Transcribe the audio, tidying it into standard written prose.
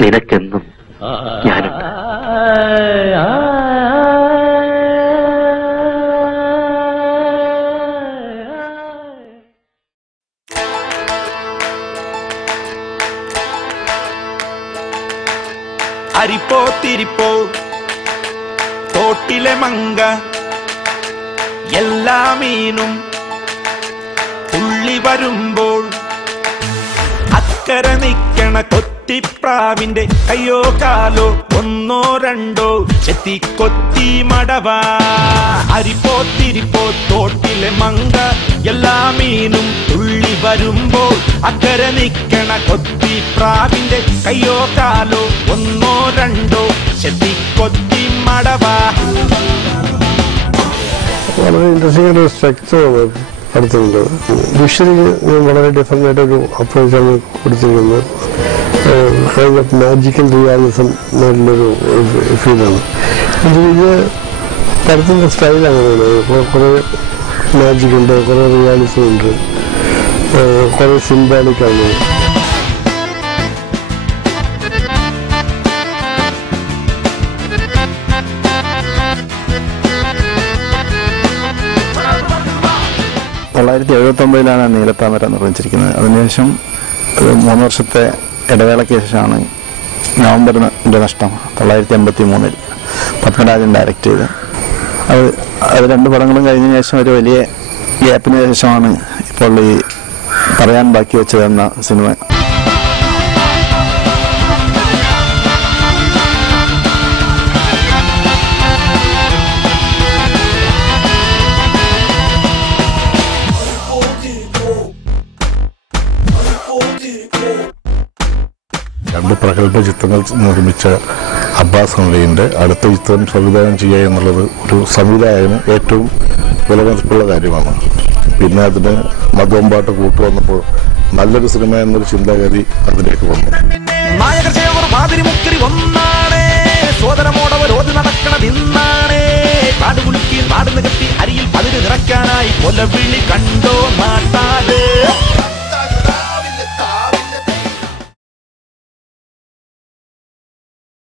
നിനക്കെന്നും ഞാനുണ്ട്. അരിപ്പോ തിരിപ്പോ തോട്ടിലെ മങ്ക എല്ലാ മീനും തുള്ളി വരുമ്പോൾ അക്കരെ നിക്കണ കൊത്തിപ്രാവിന്റെ കയ്യോ കാലോ ഒന്നോ രണ്ടോ ചെത്തി കൊത്തി മടവാ. അരിപ്പോ തിരിപ്പോ തോട്ടിലെ മങ്ക എല്ലാ മീനും തുള്ളി വരുമ്പോൾ അക്കരെ നിക്കണ കൊത്തിപ്രാവിന്റെ കയ്യോ കാലോ ഒന്നോ രണ്ടോ ചെത്തി കൊത്തി മടവാ. വളരെ ഇൻട്രസ്റ്റിംഗ് ഒരു സ്ട്രക്ചറാണ് അടുത്തുണ്ട്. വിഷ്വലി വളരെ ഡിഫറൻ്റ് ആയിട്ടൊരു അപ്രോച്ചാണ് കൊടുത്തിരിക്കുന്നത്. മാജിക്കൽ റിയാലിസം എന്നുള്ളൊരു ഫീലാണ്. ഇത് പടത്തിൻ്റെ സ്റ്റൈൽ അങ്ങനെയാണ്. കുറേ മാജിക്കുണ്ട്, കുറേ റിയാലിസം ഉണ്ട്, കുറേ സിംബോളിക്കാണ്. നീലത്താമര നിർമ്മിച്ചിരിക്കുന്നത്. അതിനുശേഷം 3 വർഷത്തെ ഇടവേളയ്ക്ക് ശേഷമാണ് നവംബറിൻ്റെ നഷ്ടം 1983 പത്മരാജൻ ഡയറക്റ്റ് ചെയ്തത്. അത് 2 പടങ്ങളും കഴിഞ്ഞ ശേഷം ഒരു വലിയ ഗ്യാപ്പിന് ശേഷമാണ് ഇപ്പോൾ ഈ പറയാൻ ബാക്കി വെച്ചതെന്ന സിനിമ. രണ്ട് പ്രഗത്ഭ ചിത്രങ്ങൾ നിർമ്മിച്ച അബ്ബാസ് ഹുമൈൻ്റെ അടുത്ത ചിത്രം സംവിധാനം ചെയ്യുക എന്നുള്ളത് ഒരു സംവിധായകന് ഏറ്റവും വിലമതിപ്പുള്ള കാര്യമാണ്. പിന്നെ അതിന് മധുവമ്പാട്ട് കൂട്ടുവന്നപ്പോൾ നല്ലൊരു സിനിമ എന്നൊരു ചിന്താഗതി അതിലേക്ക് വന്നു. അരിയിൽ പതിര് നിറയ്ക്കാനായി കൊലവിളി കണ്ടോ നാട്ടാല്.